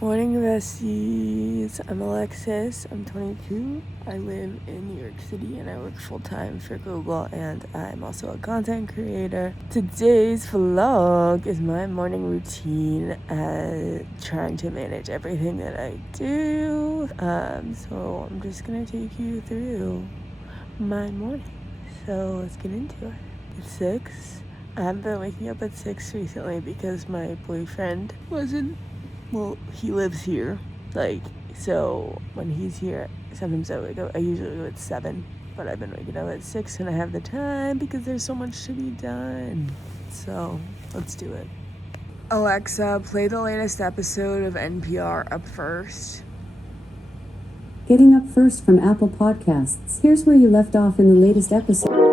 Morning, besties. I'm Alexis. I'm 22. I live in New York City and I work full-time for Google, and I'm also a content creator. Today's vlog is my morning routine, trying to manage everything that I do. So I'm just gonna take you through my morning. So let's get into it. It's 6. I haven't been waking up at 6 recently because my boyfriend he lives here. So when he's here, sometimes I usually go at 7, but I've been waking up at 6 and I have the time because there's so much to be done. So let's do it. Alexa, play the latest episode of NPR Up First. Getting Up First from Apple Podcasts. Here's where you left off in the latest episode.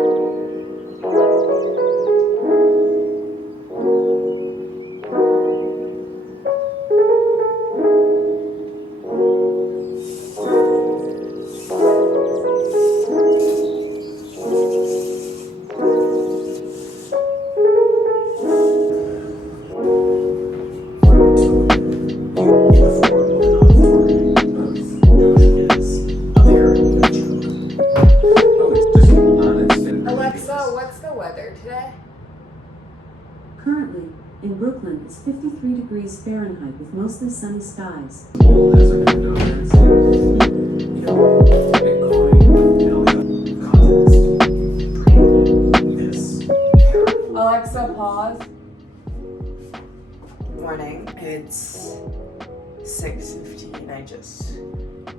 Currently, in Brooklyn, it's 53 degrees Fahrenheit with mostly sunny skies. Alexa, pause. Morning. It's 6:15. I just oh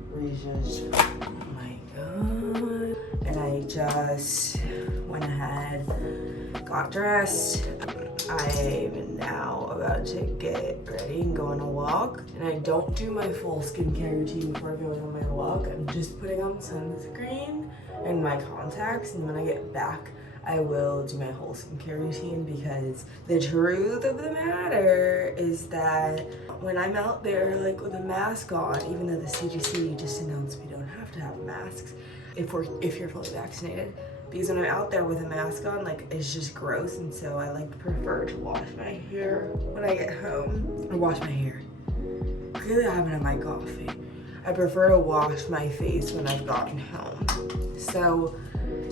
my god. And I just went ahead, got dressed. I'm now about to get ready and go on a walk. And I don't do my full skincare routine before going on my walk. I'm just putting on sunscreen and my contacts, and when I get back, I will do my whole skincare routine, because the truth of the matter is that when I'm out there with a mask on, even though the CDC just announced we don't have to have masks if you're fully vaccinated, because when I'm out there with a mask on, it's just gross, and so I prefer to wash my hair when I get home. Or wash my hair. Clearly I haven't had my coffee. I prefer to wash my face when I've gotten home. So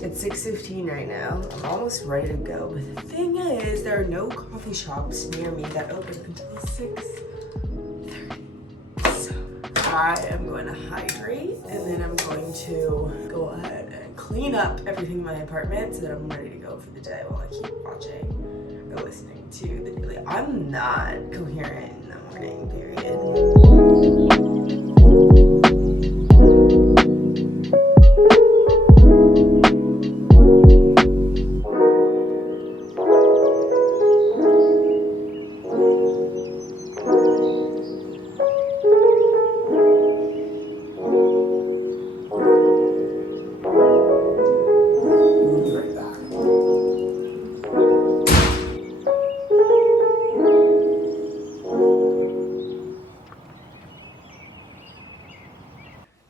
it's 6:15 right now. I'm almost ready to go, but the thing is, there are no coffee shops near me that open until 6:30. So I am going to hydrate, and then I'm going to go ahead and clean up everything in my apartment so that I'm ready to go for the day while I keep watching or listening to the daily. I'm not coherent in the morning, period.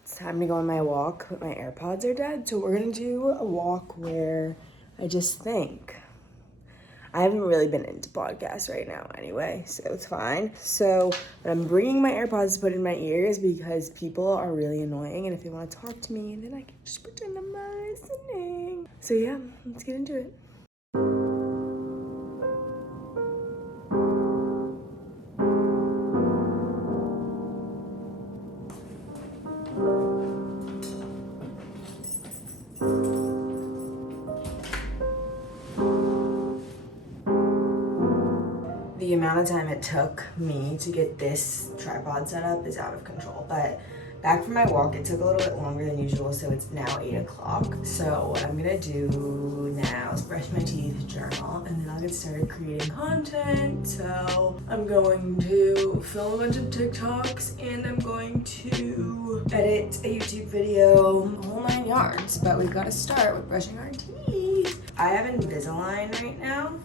It's time to go on my walk, but my AirPods are dead, so we're gonna do a walk where I just think. I haven't really been into podcasts right now anyway, so it's fine. So, but I'm bringing my AirPods to put in my ears because people are really annoying, and if they want to talk to me, then I can just pretend I'm not listening. So yeah, let's get into it. The amount of time it took me to get this tripod set up is out of control, but back from my walk, it took a little bit longer than usual, so it's now 8 o'clock. So what I'm gonna do now is brush my teeth, journal, and then I'll get started creating content. So I'm going to film a bunch of TikToks, and I'm going to edit a YouTube video, a whole 9 yards, but we've got to start with brushing our teeth. I have Invisalign right now,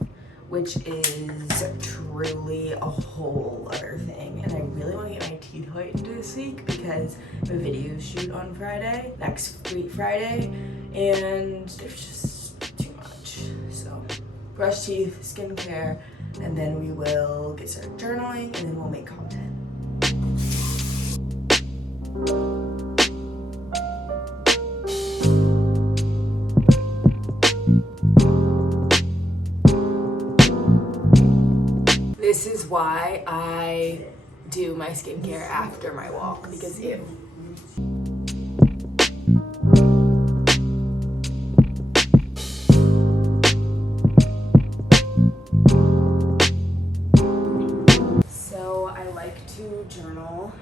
which is truly a whole other thing, and I really want to get my teeth whitened this week because I have a video shoot on Friday, next week Friday, and it's just too much. So brush teeth, skincare, and then we will get started journaling, and then we'll make content. This is why I do my skincare after my walk, because ew. So I like to journal.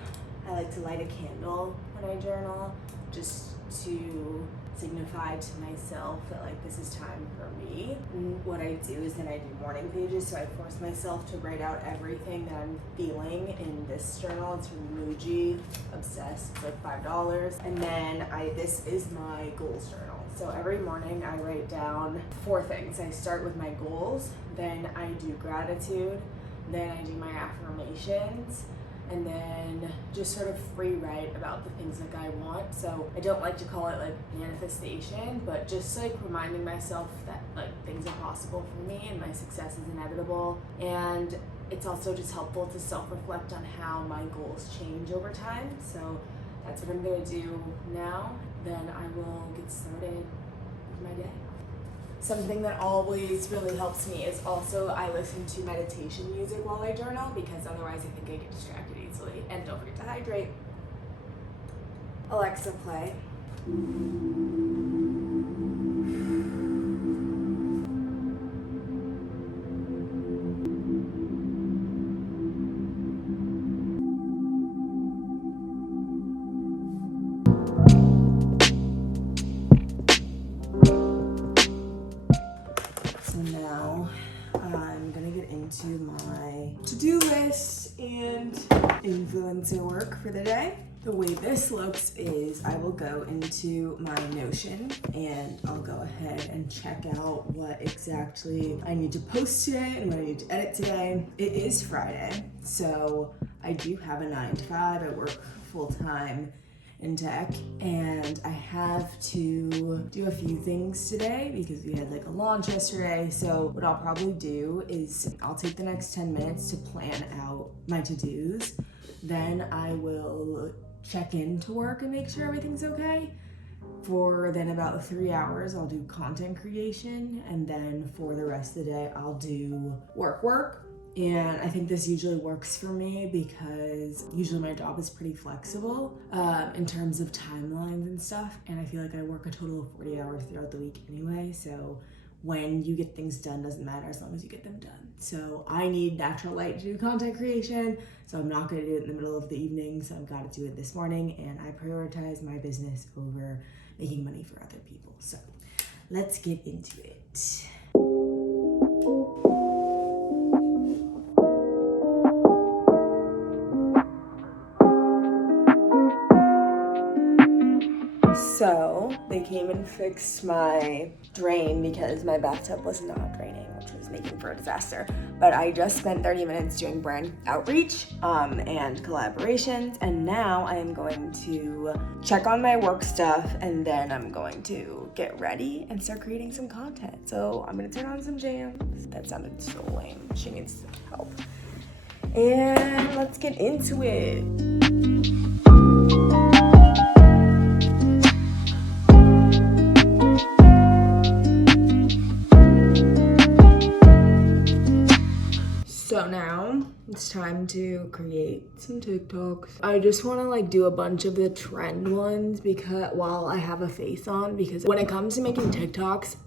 I like to light a candle when I journal, just to signify to myself that like this is time for me. And what I do is then I do morning pages, so I force myself to write out everything that I'm feeling in this journal. It's from Muji, obsessed. It's like $5. And then this is my goals journal. So every morning I write down 4 things. I start with my goals, then I do gratitude, then I do my affirmations, and then just sort of free write about the things like I want. So I don't like to call it like manifestation, but just like reminding myself that like things are possible for me and my success is inevitable. And it's also just helpful to self-reflect on how my goals change over time. So that's what I'm gonna do now. Then I will get started with my day. Something that always really helps me is also I listen to meditation music while I journal, because otherwise I think I get distracted easily. And don't forget to hydrate. Alexa, play. So now I'm gonna get into my to-do list and influencer work for the day. The way this looks is I will go into my Notion and I'll go ahead and check out what exactly I need to post today and what I need to edit today. It is Friday, so I do have a 9 to 5. I work full time in tech, and I have to do a few things today because we had like a launch yesterday. So what I'll probably do is I'll take the next 10 minutes to plan out my to-dos. Then I will check into work and make sure everything's okay. For then about 3 hours, I'll do content creation, and then for the rest of the day, I'll do work. And I think this usually works for me because usually my job is pretty flexible in terms of timelines and stuff. And I feel like I work a total of 40 hours throughout the week anyway. So when you get things done doesn't matter as long as you get them done. So I need natural light to do content creation. So I'm not gonna do it in the middle of the evening. So I've got to do it this morning, and I prioritize my business over making money for other people. So let's get into it. So they came and fixed my drain because my bathtub was not draining, which was making for a disaster. But I just spent 30 minutes doing brand outreach and collaborations, and now I am going to check on my work stuff, and then I'm going to get ready and start creating some content. So I'm gonna turn on some jams. That sounded so lame. She needs help. And let's get into it. So now it's time to create some TikToks. I just want to like do a bunch of the trend ones because while I have a face on, because when it comes to making TikToks,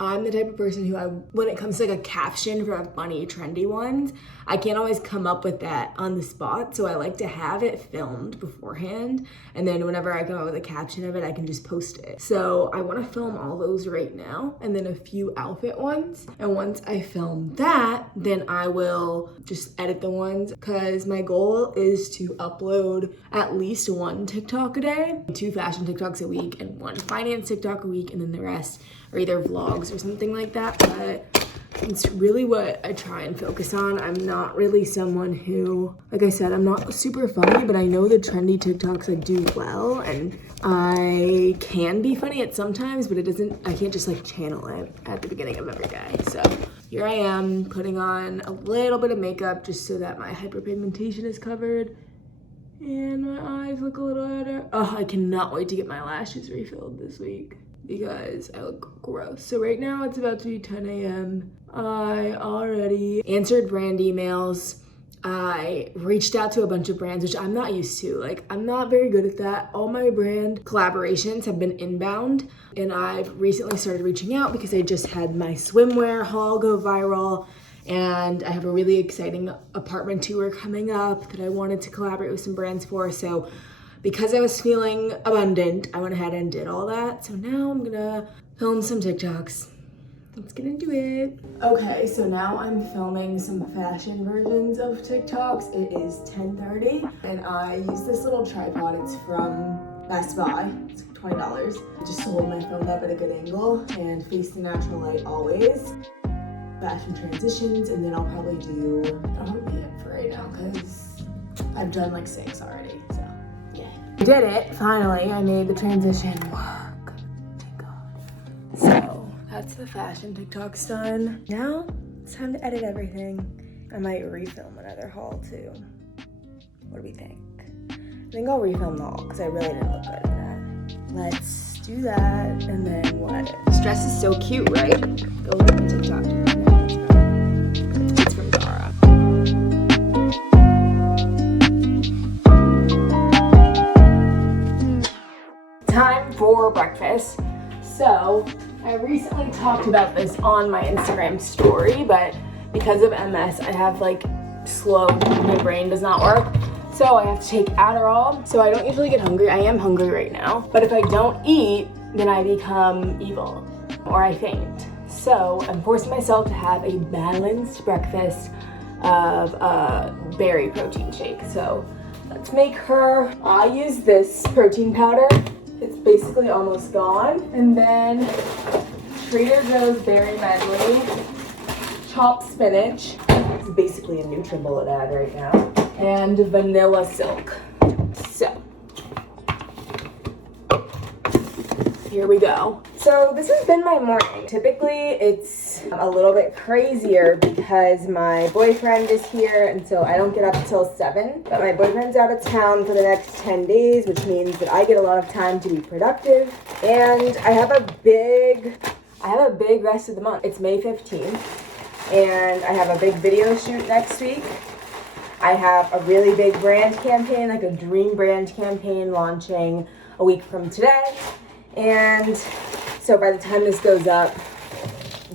I'm the type of person who when it comes to like a caption for funny, trendy ones, I can't always come up with that on the spot. So I like to have it filmed beforehand. And then whenever I come up with a caption of it, I can just post it. So I want to film all those right now, and then a few outfit ones. And once I film that, then I will just edit the ones, because my goal is to upload at least 1 TikTok a day, 2 fashion TikToks a week, and 1 finance TikTok a week, and then the rest are either vlogs or something like that. But it's really what I try and focus on. I'm not really someone who, like I said, I'm not super funny, but I know the trendy TikToks I do well, and I can be funny at sometimes, but I can't just like channel it at the beginning of every day. So here I am putting on a little bit of makeup just so that my hyperpigmentation is covered and my eyes look a little better. Oh, I cannot wait to get my lashes refilled this week, because I look gross. So right now it's about to be 10 a.m. I already answered brand emails I reached out to a bunch of brands, which I'm not used to. Like, I'm not very good at that. All my brand collaborations have been inbound, and I've recently started reaching out because I just had my swimwear haul go viral, and I have a really exciting apartment tour coming up that I wanted to collaborate with some brands for. So because I was feeling abundant, I went ahead and did all that. So now I'm gonna film some TikToks. Let's get into it. Okay, so now I'm filming some fashion versions of TikToks. It is 10:30 and I use this little tripod. It's from Best Buy. It's $20. Just to hold my phone up at a good angle and face the natural light always. Fashion transitions, and then I'll probably do, that'll be it for right now because I've done like 6 already, so yeah. I did it, finally. I made the transition work. Thank God. So that's the fashion TikToks done. Now it's time to edit everything. I might refilm another haul too. What do we think? I think I'll refilm the haul because I really didn't look good in that. Let's do that and then we'll edit. This dress is so cute, right? Go look at TikTok to find out what it's from. It's from Zara. Time for breakfast. So I recently talked about this on my Instagram story, but because of MS, I have like my brain does not work. So I have to take Adderall. So I don't usually get hungry. I am hungry right now. But if I don't eat, then I become evil or I faint. So I'm forcing myself to have a balanced breakfast of a berry protein shake. So let's make her. I use this protein powder. It's basically almost gone. And then Trader Joe's berry medley, chopped spinach. It's basically a NutriBullet ad right now. And vanilla silk. So here we go. So this has been my morning. Typically it's a little bit crazier because my boyfriend is here and so I don't get up until 7. But my boyfriend's out of town for the next 10 days, which means that I get a lot of time to be productive. And I have a big rest of the month. It's May 15th and I have a big video shoot next week. I have a really big brand campaign, like a dream brand campaign launching a week from today. And so by the time this goes up,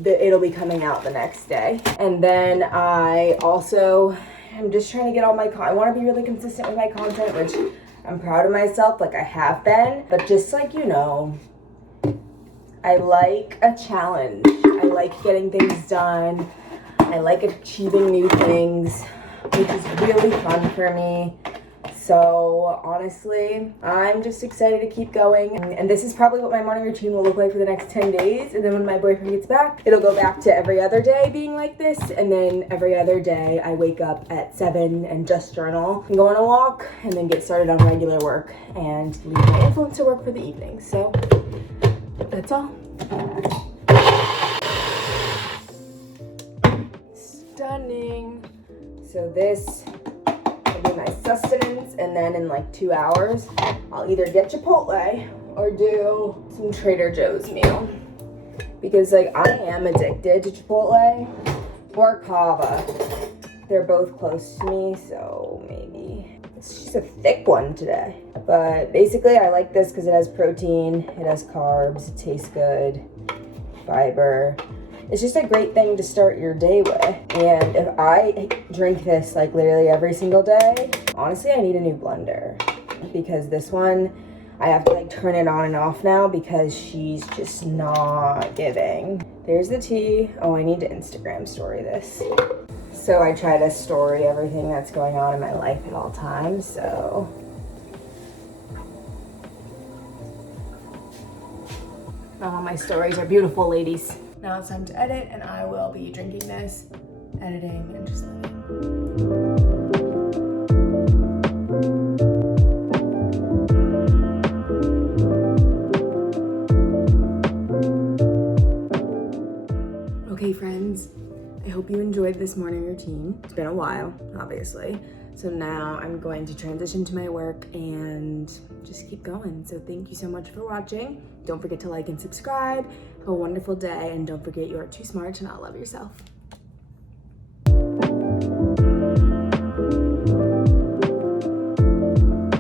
it'll be coming out the next day. And then I also am just trying to get all my I want to be really consistent with my content, which I'm proud of myself, like I have been. But just like, you know, I like a challenge. I like getting things done. I like achieving new things, which is really fun for me. So honestly, I'm just excited to keep going. And this is probably what my morning routine will look like for the next 10 days. And then when my boyfriend gets back, it'll go back to every other day being like this. And then every other day I wake up at 7 and just journal and go on a walk and then get started on regular work and leave my influencer work for the evening. So that's all. Stunning. So this will be my sustenance, and then in like 2 hours, I'll either get Chipotle or do some Trader Joe's meal. Because like I am addicted to Chipotle or Cava. They're both close to me, so maybe. It's just a thick one today. But basically I like this because it has protein, it has carbs, it tastes good, fiber. It's just a great thing to start your day with. And if I drink this like literally every single day, honestly, I need a new blender. Because this one, I have to like turn it on and off now because she's just not giving. There's the tea. Oh, I need to Instagram story this. So I try to story everything that's going on in my life at all times, so. Oh, my stories are beautiful, ladies. Now it's time to edit, and I will be drinking this, editing, and just living. Okay, friends, I hope you enjoyed this morning routine. It's been a while, obviously. So now I'm going to transition to my work and just keep going. So thank you so much for watching. Don't forget to like and subscribe. Have a wonderful day, and don't forget you are too smart to not love yourself.